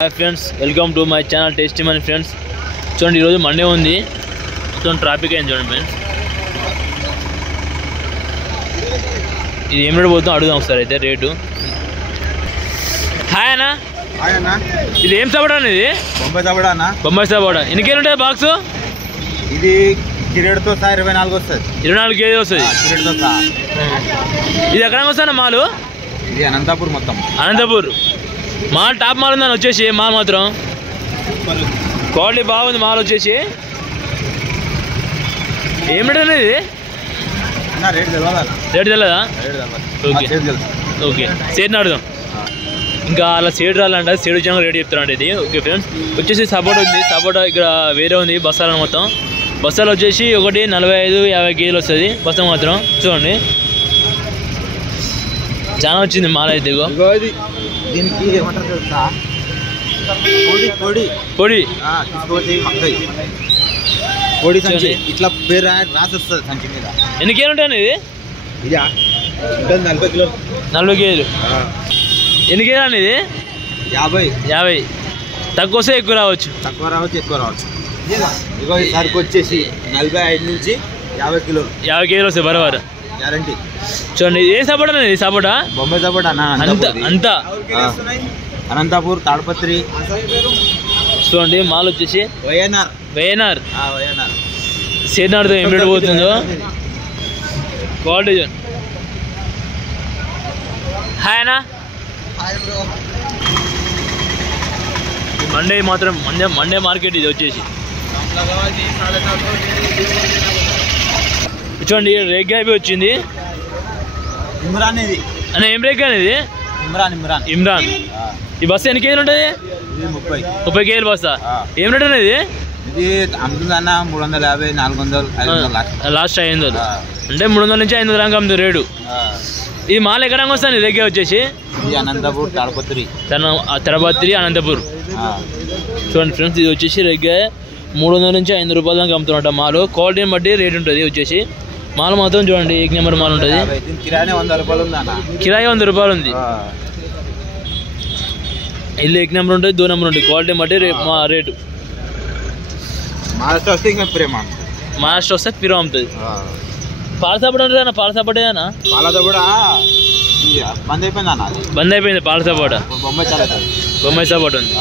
hi friends welcome to my channel tasty money friends చూడండి ఈరోజు Monday ఉంది మొత్తం ట్రాఫిక్ అయింది చూడండి ఫ్రెండ్స్ ఇది ఏం రేట్ పోతుందో అడుగుదాం ఒకసారి అయితే రేటు హాయ్ అన్న ఇది ఏం సపోటా అన్న ఇది బొంబాయి సపోటా ఎన్ని కేజీలు ఉంటుంది బాక్స్ ఇది కిరేడ్తో సహా 24 వస్తుంది 24 కేజీ వస్తుంది కిరేడ్తో సహా ఇది ఎక్కడ వస్తానా మాలు ఇది అనంతపూర్ మొత్తం అనంతపూర్ మాల్ టాప్ మాల్ ఉందని వచ్చేసి మాల్ మాత్రం క్వాలిటీ బాగుంది మాల్ వచ్చేసి ఏం రేట్ అనేది రేట్ తెలియదా ఓకే ఓకే సేట్ని అడుగుదాం ఇంకా అలా సేట్ రాలంట సేట్ వచ్చాక రేట్ చెప్తారంట ఇది ఓకే ఫ్రెండ్స్ వచ్చేసి సపోటా ఉంది సపోటా ఇక్కడ వేరే ఉంది బస్తాలు మొత్తం బస్తాలు వచ్చేసి ఒకటి 45-50 కేజీలు వస్తుంది బస్తా మాత్రం చూడండి చాలా వచ్చింది మాల్ అయితే దీనికి ఏమంటారు తెలుసా పొడి పొడి పొడి సంచి ఇట్లా పేరు రాసి వస్తుంది సంచి మీద ఎన్ని కేజీలు ఉంటాయి ఇది ఇదా 40 కిలోలు 40 కేజీలు ఎన్ని కేజీలు అండి ఇది 50 తక్కువ వస్తే ఎక్కువ రావచ్చు ఎక్కువ రావచ్చు ఇగో ఈ సరుకు వచ్చేసి 45 నుంచి 50 కిలోలు 50 కేజీలు వస్తాయి బరాబర్ గ్యారంటీ చూడండి ఏ సపోటా అనేది సపోటా బొంబాయి సపోటా అంతా అనంతపూర్ తాడపత్రి చూడండి మాల్ వచ్చేసి వైఎన్ఆర్ సేనాడుతో ఏం రేటు పోతుందో క్వాలిటీ చూడండి హాయ్ అన్న మండే మాత్రం మండే మార్కెట్ ఇది వచ్చేసి చూడండి రేగ్గా అయిపోయి వచ్చింది ఇమ్రాన్ ఇది అన్న ఏం రేగ్ అనేది ఇమ్రాన్ ఈ బస్సు ఎన్ని కేజీలు ఉంటుంది 30 కేజీలు బస్తా ఏం రేట్ అనేది ఇది అమ్ముతుందన్న 350 400 500 లాస్ట్ 500 అంటే 300 నుంచి 500 దాకా అమ్ముతుంది రేటు ఈ మాల్ ఎక్కడ వస్తుంది రేగ్గా వచ్చేసి అనంతపూర్ తాడపత్రి అనంతపూర్ చూడండి ఫ్రెండ్స్ ఇది వచ్చేసి రేగ్గా 300 నుంచి 500 రూపాయల దాకా అమ్ముతున్నట్ట మాల్ క్వాలిటీని బట్టి రేట్ ఉంటుంది వచ్చేసి మాల్ మాత్రం చూడండి 1 నెంబర్ మాల్ ఉంటుంది కిరాయి 100 రూపాయలు ఉంది ఇల్లు 1 నెంబర్ ఉంటుంది 2 నెంబర్ ఉంటుంది క్వాలిటీ బట్టి రేటు మహారాష్ట్ర వస్తే పిరో అమ్ముతుంది పాల సపోటా ఉంటుంది అన్న పాల సపోటా బంద్ అయిపోయింది పాల సపోటా బొంబాయి సపోటా ఉంది